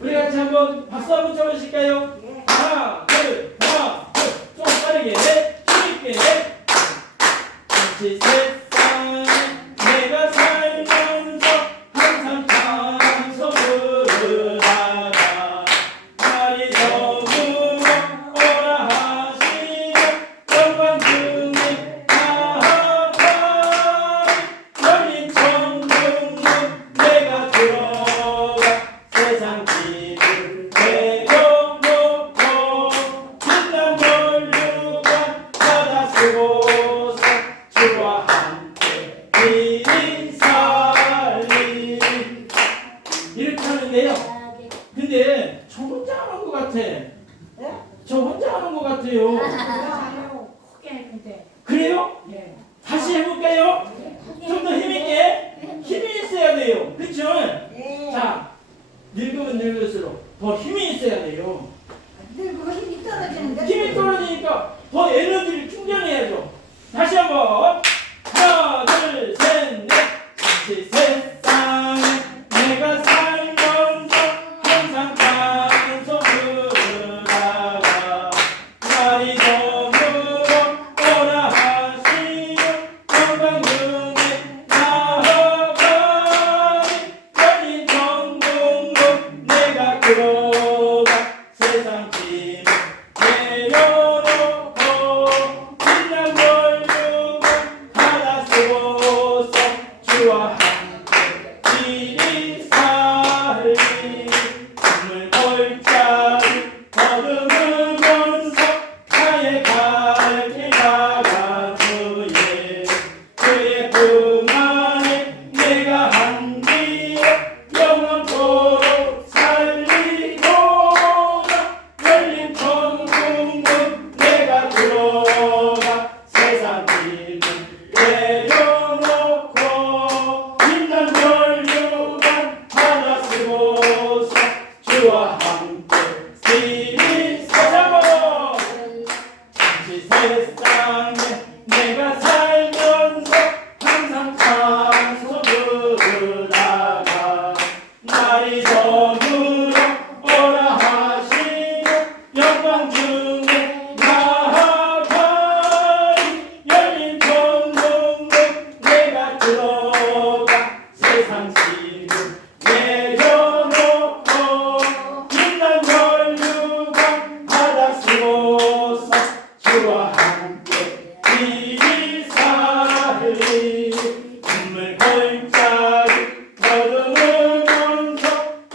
우리 같이 한번 박수 한번 쳐보실까요? 하나, 둘, 좀 빠르게, 힘있게. 이 세상에 내가 살면서 항상 찬송 부르다가 날이 저물어 오라 하시며 영광 중에 나아가 열린 천국문 내가 들어가 세상 길을 내려놓고 빛난 전류관 받아 쓰고서 주와 함께 이리 살리 이렇게 하는데요. 근데 저 혼자 하는 것 같아. 저 혼자 하는 것 같아요. 그래요? 다시 해볼까요? 좀 더 힘있게. 힘이 있어야 돼요. 그쵸? 자, 늙으면 늙을수록 더 힘이 있어야 돼요. 힘이 떨어지니까 더 에너지를 충전해야죠. 다시 한번. 하나, 둘, 셋, 넷. 이 세상에 내가 살면서 항상 찬송 부르다가 날이 저물어 오라 하시며 영광 중에 나아가리 열린 천국문 내가 들어가 세상 짐을 내려놓고 빛난 전류관 받아 쓰고서 주와 함께 이리 살리 꿈을 골짜기 더듬으면서 나의 갈 길 나가 그의 품 안에 내가 한디어 영원토록 살리고자 열린 천국문 내가 들어가 세상 길을 내려놓고 빛난 전류관 받아 쓰고서 주와 함께 이리 살자고 이 세상에 내가 살면서 항상 찬송 부르다가 날이 저물어 오라 하시며 영광 중에 나아가리 열린 천국문 내가 들어가 세상 짐을 내려놓고 빛난 전류관 받아 쓰고서 주와 함께 이리 살리 꿈을 골짜기 더듬으면서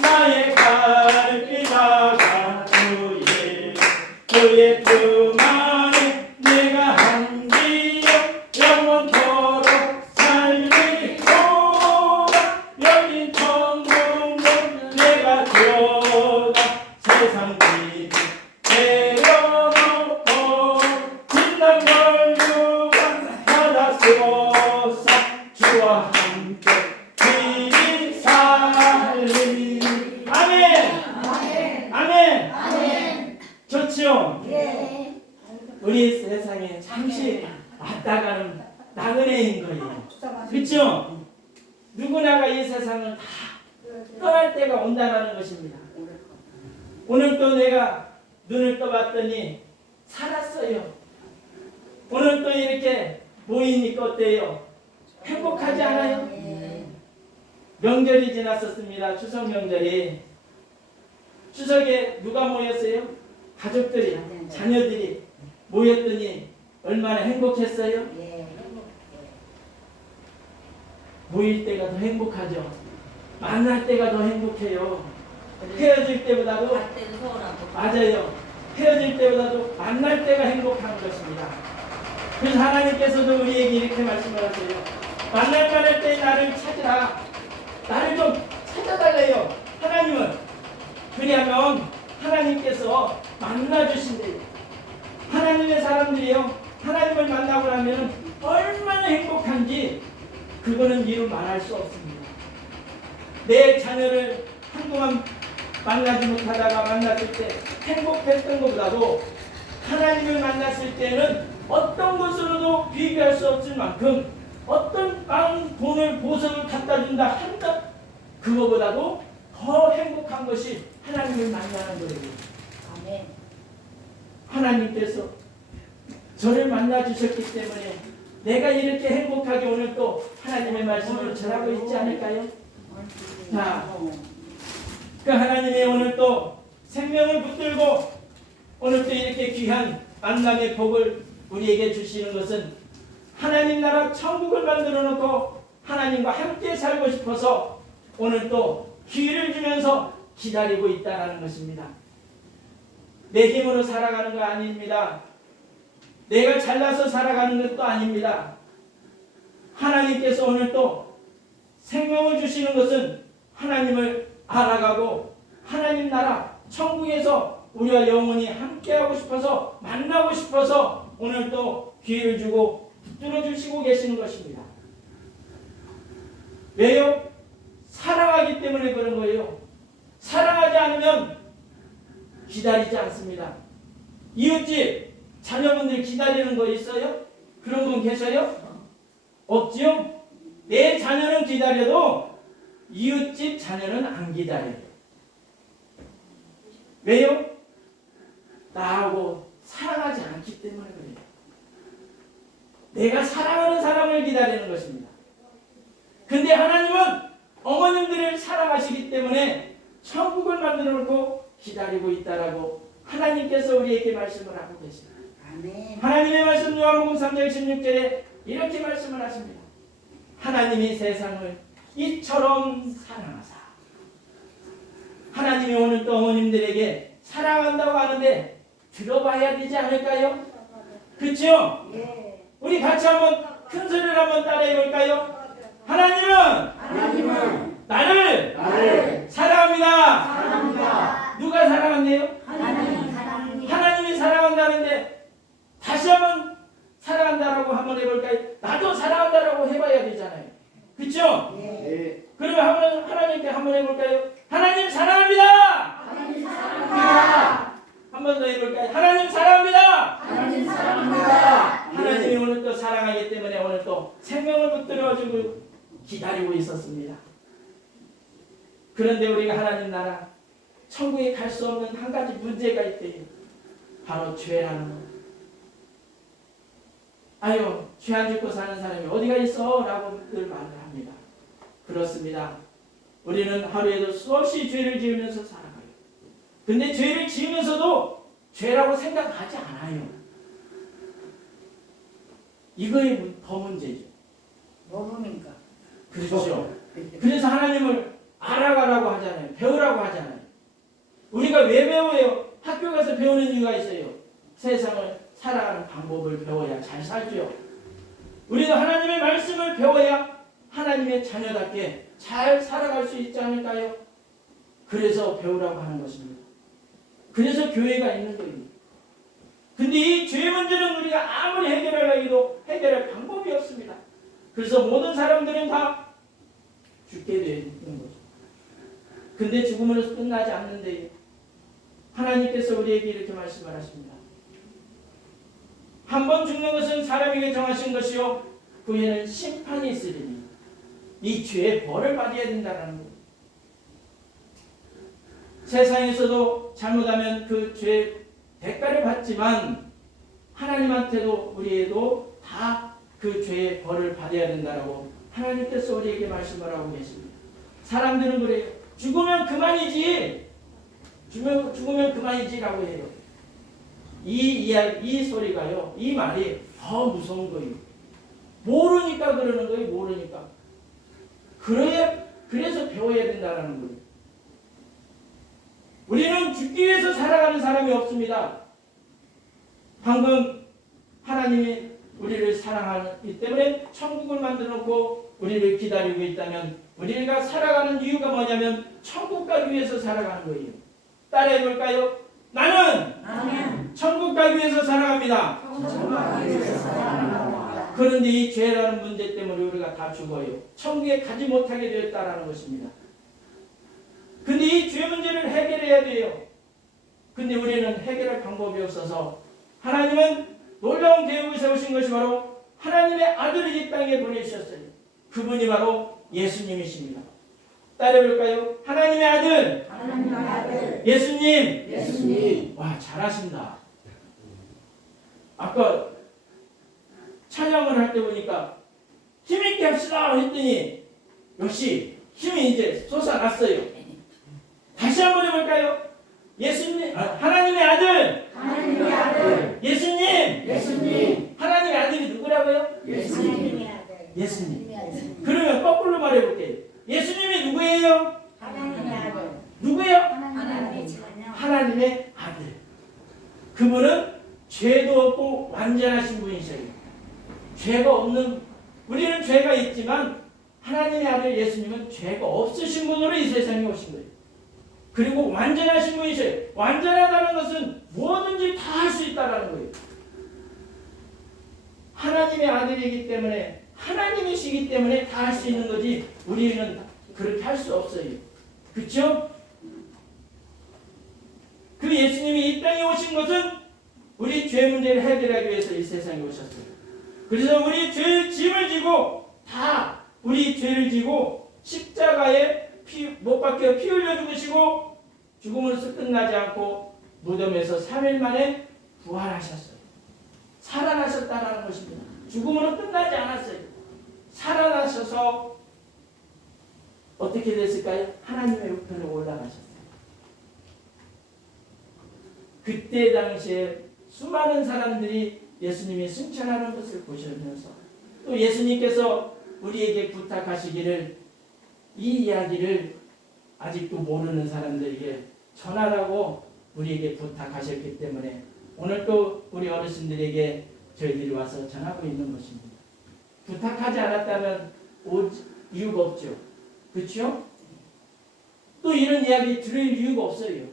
나의 갈 길 나가 그의 품 안에 내가 한디어 영원토록 살리고자 열린 천국문 내가 들어가 세상 길을 내려놓고 빛난 전류관 받아 쓰고서 주와 함께 이리 살리 아멘. 아멘. 좋지요? 우리 세상에 잠시 왔다가는 나그네인 거예요. 그렇죠? 누구나가 이 세상을 다 떠날 때가 온다는 것입니다. 오늘 또 내가 눈을 떠봤더니 살았어요. 오늘 또 이렇게 모이니까 어때요? 행복하지 않아요? 명절이 지났었습니다. 추석 명절이. 추석에 누가 모였어요? 가족들이, 자녀들이 모였더니 얼마나 행복했어요? 모일 때가 더 행복하죠. 만날 때가 더 행복해요. 헤어질 때보다도 맞아요. 헤어질 때보다도 만날 때가 행복한 것입니다. 그래서 하나님께서도 우리에게 이렇게 말씀을 하세요. 만날 때 나를 찾으라. 나를 좀 찾아달래요. 하나님은. 그리하면 하나님께서 만나주신대요. 하나님의 사람들이요. 하나님을 만나고 나면 얼마나 행복한지 그거는 이루 말할 수 없습니다. 내 자녀를 한동안 만나지 못하다가 만났을 때 행복했던 것보다도 하나님을 만났을 때는 어떤 것으로도 비교할 수 없을 만큼 어떤 빵, 돈을, 보석을 갖다 준다 한다 그거보다도 더 행복한 것이 하나님 하나님께서 저를 만나 주셨기 때문에 내가 이렇게 행복하게 오늘 또 하나님의 말씀을 전하고 있지 않을까요? 자, 그 하나님이 오늘 또 생명을 붙들고 오늘 또 이렇게 귀한 만남의 복을 우리에게 주시는 것은 하나님 나라 천국을 만들어 놓고 하나님과 함께 살고 싶어서 오늘 또 기회를 주면서 기다리고 있다는 것입니다. 내 힘으로 살아가는 거 아닙니다. 내가 잘나서 살아가는 것도 아닙니다. 하나님께서 오늘 또 생명을 주시는 것은 하나님을 알아가고 하나님 나라 천국에서 우리와 영원히 함께하고 싶어서 만나고 싶어서 오늘 또 기회를 주고 붙들어 주시고 계시는 것입니다. 왜요? 사랑하기 때문에 그런 거예요. 사랑하지 않으면 기다리지 않습니다. 이웃집 자녀분들 기다리는 거 있어요? 그런 분 계셔요? 없지요? 내 자녀는 기다려도 이웃집 자녀는 안 기다려요. 왜요? 나하고 사랑하지 않기 때문에 그래요. 내가 사랑하는 사람을 기다리는 것입니다. 근데 하나님은 어머님들을 사랑하시기 때문에 천국을 만들어 놓고 기다리고 있다라고 하나님께서 우리에게 말씀을 하고 계십니다. 아멘. 하나님의 말씀 요한복음 3장 16절에 이렇게 말씀을 하십니다. 하나님이 세상을 이처럼 사랑하사. 하나님이 오늘 또 어머님들에게 사랑한다고 하는데 들어봐야 되지 않을까요? 그렇죠? 예. 우리 같이 한번 큰 소리를 한번 따라해 볼까요? 하나님은 나를 사랑합니다. 누가 사랑한대요? 하나님이 사랑한다는데 다시 한번 사랑한다라고 한번 해볼까요? 나도 사랑한다라고 해봐야 되잖아요. 그렇죠? 네. 그러면 한번 하나님께 한번 해볼까요? 하나님 사랑합니다. 한 번 더 해볼까요? 하나님 사랑합니다. 하나님이 오늘 또 사랑하기 때문에 오늘 또 생명을 붙들어주고 기다리고 있었습니다. 그런데 우리가 하나님 나라 천국에 갈 수 없는 한 가지 문제가 있대요. 바로 죄라는 것. 아유, 죄 안 짓고 사는 사람이 어디가 있어? 라고 늘 말을 합니다. 그렇습니다. 우리는 하루에도 수없이 죄를 지으면서 살아가요. 근데 죄를 지으면서도 죄라고 생각하지 않아요. 이거에 더 문제죠. 뭐입니까? 그렇죠. 그래서 하나님을 알아가라고 하잖아요. 배우라고 하잖아요. 우리가 왜 배워요? 학교 가서 배우는 이유가 있어요. 세상을 살아가는 방법을 배워야 잘 살죠. 우리도 하나님의 말씀을 배워야 하나님의 자녀답게 잘 살아갈 수 있지 않을까요? 그래서 배우라고 하는 것입니다. 그래서 교회가 있는 거예요. 근데 이 죄 문제는 우리가 아무리 해결하려 해도 해결할 방법이 없습니다. 그래서 모든 사람들은 다 죽게 되는 거죠. 근데 죽음으로 끝나지 않는데 하나님께서 우리에게 이렇게 말씀을 하십니다. 한 번 죽는 것은 사람에게 정하신 것이요 그 후에는 심판이 있으리니 이 죄의 벌을 받아야 된다는 거예요. 세상에서도 잘못하면 그 죄의 대가를 받지만 하나님한테도 우리에도 다 그 죄의 벌을 받아야 된다라고 하나님께서 우리에게 말씀을 하고 계십니다. 사람들은 그래요. 죽으면 그만이지. 죽으면 그만이지라고 해요. 이 소리가요. 이 말이 더 무서운 거예요. 모르니까 그러는 거예요. 모르니까. 그래서 배워야 된다는 거예요. 우리는 죽기 위해서 살아가는 사람이 없습니다. 방금 하나님이 우리를 사랑하기 때문에 천국을 만들어 놓고 우리를 기다리고 있다면 우리가 살아가는 이유가 뭐냐면 천국 가기 위해서 살아가는 거예요. 따라해 볼까요? 나는 천국 가기 위해서 살아갑니다. 그런데 이 죄라는 문제 때문에 우리가 다 죽어요. 천국에 가지 못하게 되었다라는 것입니다. 근데 이 죄 문제를 해결해야 돼요. 근데 우리는 해결할 방법이 없어서 하나님은 놀라운 계획을 세우신 것이 바로 하나님의 아들을 이 땅에 보내주셨어요. 그분이 바로 예수님이십니다. 따라해볼까요? 하나님의 아들. 예수님. 와, 잘하신다. 아까 찬양을 할 때 보니까 힘있게 합시다 했더니 역시 힘이 이제 솟아났어요. 다시 한번 해볼까요? 예수님, 하나님의 아들, 하나님의 아들, 예수님, 하나님의 아들이 누구라고요? 예수님의 아들, 예수님. 그러면 거꾸로 말해볼게요. 예수님이 누구예요? 하나님의 아들, 누구예요? 하나님의 자녀, 하나님의 아들. 그분은 죄도 없고 완전하신 분이셔요. 죄가 없는, 우리는 죄가 있지만 하나님의 아들 예수님은 죄가 없으신 분으로 이 세상에 오신 거예요. 그리고 완전하신 분이셔요. 완전하다는 것은 뭐든지 다 할 수 있다는 거예요. 하나님의 아들이기 때문에, 하나님이시기 때문에 다 할 수 있는 거지 우리는 그렇게 할 수 없어요. 그렇죠? 그 예수님이 이 땅에 오신 것은 우리 죄 문제를 해결하기 위해서 이 세상에 오셨어요. 그래서 우리 죄의 짐을 지고 다 우리 죄를 지고 십자가에 못 박혀 피 흘려 죽으시고 죽음으로써 끝나지 않고 무덤에서 3일 만에 부활하셨어요. 살아나셨다는 것입니다. 죽음으로 끝나지 않았어요. 살아나셔서 어떻게 됐을까요? 하나님의 우편에 올라가셨어요. 그때 당시에 수많은 사람들이 예수님이 승천하는 것을 보시면서 또 예수님께서 우리에게 부탁하시기를 이 이야기를 아직도 모르는 사람들에게 전하라고 우리에게 부탁하셨기 때문에 오늘 또 우리 어르신들에게 저희들이 와서 전하고 있는 것입니다. 부탁하지 않았다면 올 이유가 없죠. 그렇죠? 또 이런 이야기 들을 이유가 없어요.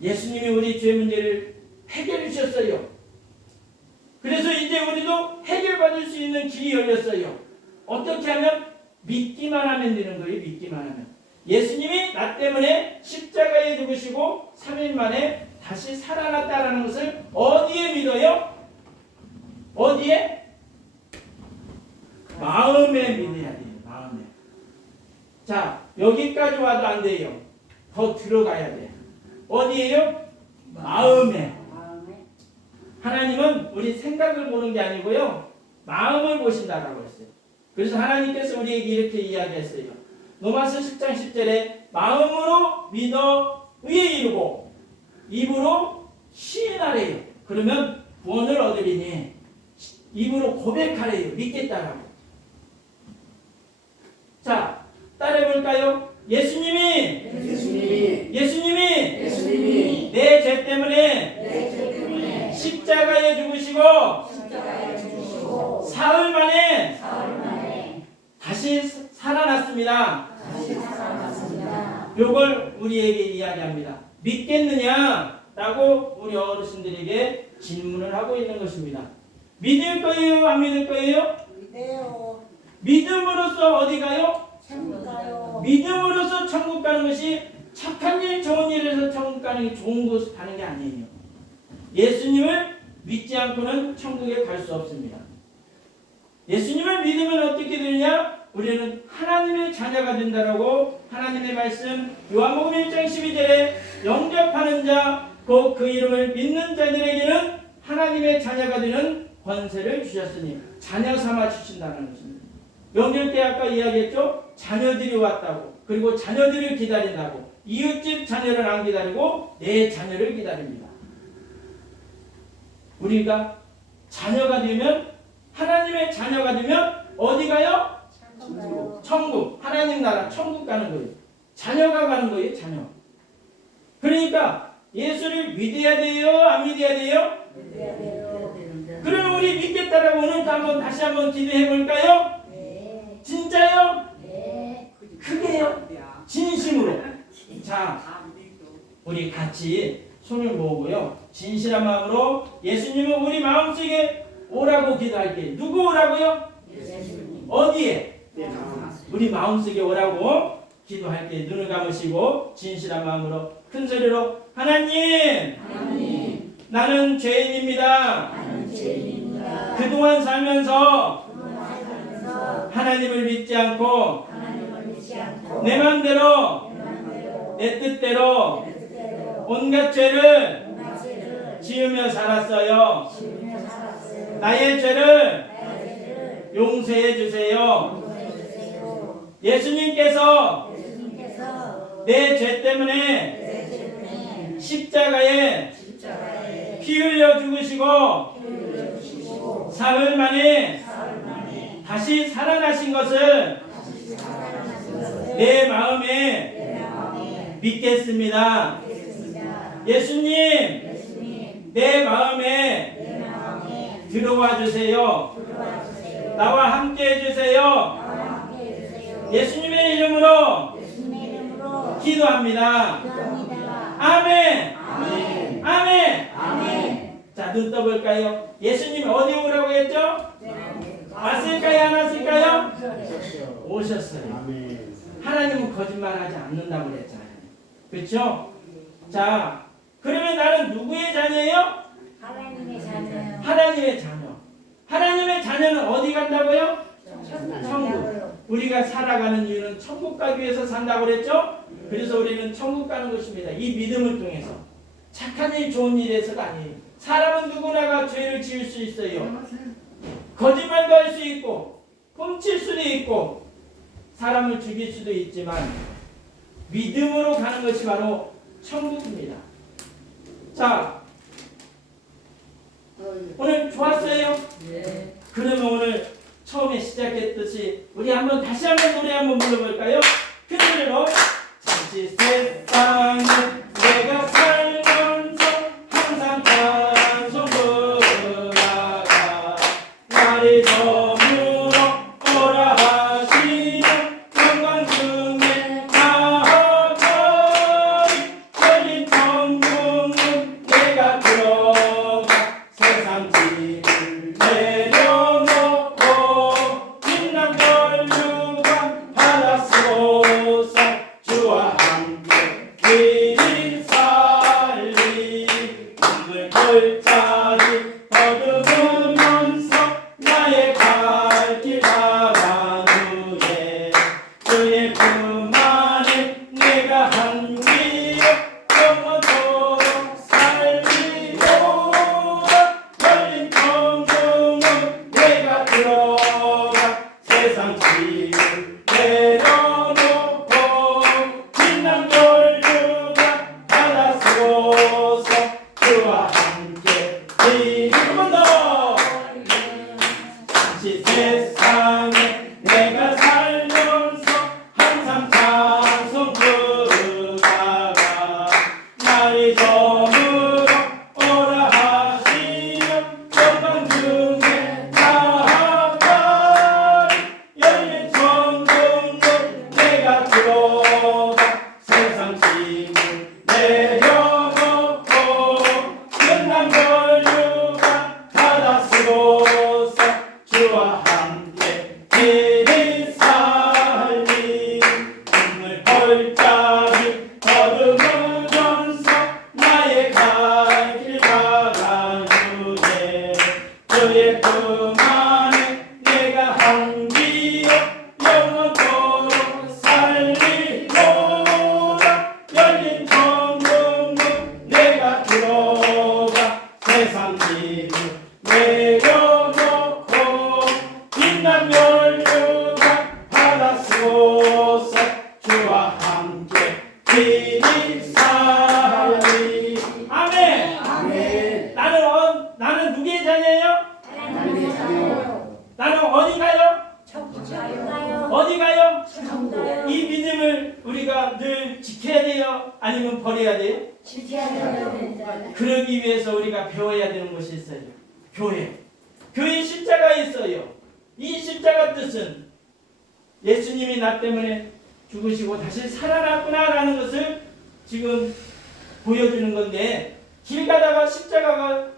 예수님이 우리 죄 문제를 해결해 주셨어요. 그래서 이제 우리도 해결받을 수 있는 길이 열렸어요. 어떻게 하면? 믿기만 하면 되는 거예요. 믿기만 하면. 예수님이 나 때문에 십자가에 죽으시고 3일 만에 다시 살아났다는 것을 어디에 믿어요? 어디에? 마음에 믿어야 돼요. 마음에. 자, 여기까지 와도 안 돼요. 더 들어가야 돼요. 어디에요? 마음에. 하나님은 우리 생각을 보는 게 아니고요. 마음을 보신다라고 했어요. 그래서 하나님께서 우리에게 이렇게 이야기했어요. 로마서 10장 10절에 마음으로 믿어 의에 이르고 입으로 시인하래요. 그러면 구원을 얻으리니 입으로 고백하래요. 믿겠다라고. 자, 따라해볼까요? 예수님이 내 죄 때문에 십자가에 죽으시고 사흘 만에 다시 살아났습니다. 요걸 우리에게 이야기합니다. 믿겠느냐? 라고 우리 어르신들에게 질문을 하고 있는 것입니다. 믿을 거예요? 안 믿을 거예요? 믿어요. 믿음으로써 어디 가요? 천국 가요. 믿음으로써 천국 가는 것이 착한 일, 좋은 일에서 천국 가는 게 좋은 곳 가는 게 아니에요. 예수님을 믿지 않고는 천국에 갈 수 없습니다. 예수님을 믿으면 어떻게 되느냐? 우리는 하나님의 자녀가 된다라고 하나님의 말씀 요한복음 1장 12절에 영접하는 자, 곧 그 이름을 믿는 자들에게는 하나님의 자녀가 되는 권세를 주셨으니 자녀 삼아 주신다는 것입니다. 영접 때 아까 이야기했죠? 자녀들이 왔다고. 그리고 자녀들을 기다린다고. 이웃집 자녀를 안 기다리고 내 자녀를 기다립니다. 우리가 자녀가 되면, 하나님의 자녀가 되면 어디 가요? 천국. 하나님 나라 천국 가는 거예요. 자녀가 가는 거예요. 자녀. 그러니까 예수를 믿어야 돼요? 안 믿어야 돼요? 믿어야 돼요. 그러면 우리 믿겠다라고 오늘도 한번 다시 한번 기도해 볼까요? 네. 진짜요? 네. 크게요? 진심으로. 자, 우리 같이 손을 모으고요. 진실한 마음으로 예수님은 우리 마음속에 오라고 기도할게요. 누구 오라고요? 예수님. 어디에? 우리 마음속에 오라고 기도할게요. 눈을 감으시고 진실한 마음으로 큰 소리로 하나님, 나는 죄인입니다. 그동안 살면서 하나님을 믿지 않고 내 맘대로 내 뜻대로 온갖 죄를 온갖 죄를 지으며 살았어요. 지으며 살았어요. 나의 죄를 나의 죄를 용서해 주세요. 용서해 주세요. 예수님께서 예수님께서 내 죄 때문에 내 죄 때문에 십자가에 십자가에 피 흘려 죽으시고 피를 흘려주시고 사흘 만에 사흘 만에 다시 살아나신 것을 다시 살아나신 것을 내 마음에 내 마음에 믿겠습니다. 믿습니다. 예수님, 예수님 내 마음에 내 마음에 들어와 주세요. 들어와 주세요. 나와 함께 해주세요. 나와 함께 해주세요. 예수님의 이름으로 예수님의 이름으로 기도합니다. 기도합니다. 아멘. 아멘. 아멘. 아멘. 자, 눈 떠볼까요? 예수님 어디 오라고 했죠? 왔을까요? 안 왔을까요? 오셨어요. 아멘. 하나님은 거짓말하지 않는다고 그랬잖아요. 그렇죠? 자, 그러면 나는 누구의 자녀예요? 하나님의 자녀. 하나님의 자녀. 하나님의 자녀는 어디 간다고요? 천국 천국. 간다고요. 우리가 살아가는 이유는 천국 가기 위해서 산다고 그랬죠? 그래서 우리는 천국 가는 것입니다. 이 믿음을 통해서. 착한 일, 좋은 일에서가 아니에요. 사람은 누구나가 죄를 지을 수 있어요. 거짓말도 할 수 있고, 훔칠 수도 있고, 사람을 죽일 수도 있지만, 믿음으로 가는 것이 바로 천국입니다. 자, 오늘 좋았어요? 그러면 오늘 처음에 시작했듯이 우리 한번 다시 한번 노래 한번 불러볼까요? 큰 노래로 잠시 세상에 내가 살면서 항상 찬송 부르다가 날이 저물어 오라 하시며 영광 중에 나아가리 열린 천국문 내가 들어가 세상 짐을 내려놓고 빛난 걸류관 바다 쓰고서 주와 함께 길이 살리 꿈을 걸자리 더듬으면서 나의 갈 길 가간 후에 주의 품 안에 내가 한 길에 영원토록 살리로라 열린 천국은 내가 들어가 세상 짐을 내려놓고 빛난 걸류가 바다 쓰고서 주와 함께 이 한 번 더 다시 세상에 내가 살면서 항상 찬송 부르다가 날이 저물어 오라 하시며 영광 중에 나아가리 열린 천국문 내가 들어가 세상 짐을 내려놓고 끝난 걸류가 바다 쓰고서 주와 함께 길이 살리 꿈을 벌자리 더듬으면서 나의 갈 길 가간 후에 주의 품 안에 내가 한기여 영원토록 살리로라 열린 천국문 내가 들어가 세상 짐을 내려놓고 빛난 멸류가 바다 쓰고서 주와 함께 길이 살리 아멘. 아멘. 나는 누구의 자녀예요? 하나님의 자녀. 나는 어디 가요? 천국 가요. 어디 가요? 천국 가요. 이 믿음을 우리가 늘 지켜야 돼요? 아니면 버려야 돼요? 지켜야 돼요. 그러기 위해서 우리가 배워야 되는 것이 있어요. 교회. 교회 십자가 있어요. 이 십자가 뜻은 예수님이 나 때문에 죽으시고 다시 살아났구나라는 것을 지금 보여주는 건데 길 가다가 십자가가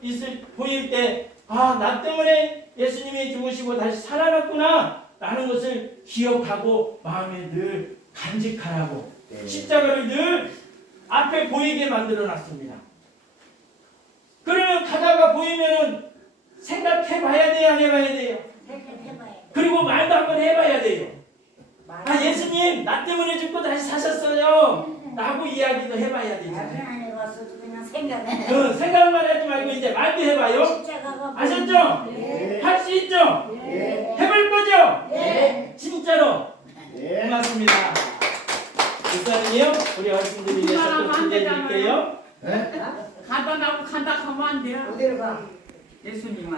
보일 때 아, 나 때문에 예수님이 죽으시고 다시 살아났구나 라는 것을 기억하고 마음에 늘 간직하라고 십자가를 늘 앞에 보이게 만들어 놨습니다. 그러면 가다가 보이면은 생각해 봐야 돼요, 안 해봐야 돼요? 생각해봐요. 그리고 말도 한번 해봐야 돼요. 아, 예수님, 나 때문에 죽고 다시 사셨어요. 라고 이야기도 해봐야 나중에 되잖아요. 안 해봤어요. 없어도 그냥 생각해. 그 생각만 하지 말고 이제 말도 해봐요. 십자가가 아셨죠? 네. 할 수 있죠? 네. 해볼 거죠? 네. 진짜로. 네. 고맙습니다. 일단은요, 우리 어르신들을 위해서 또 기대해드릴게요. 네? 간다 나고 간다 하면 안 돼요. 어디로 가? 예수님은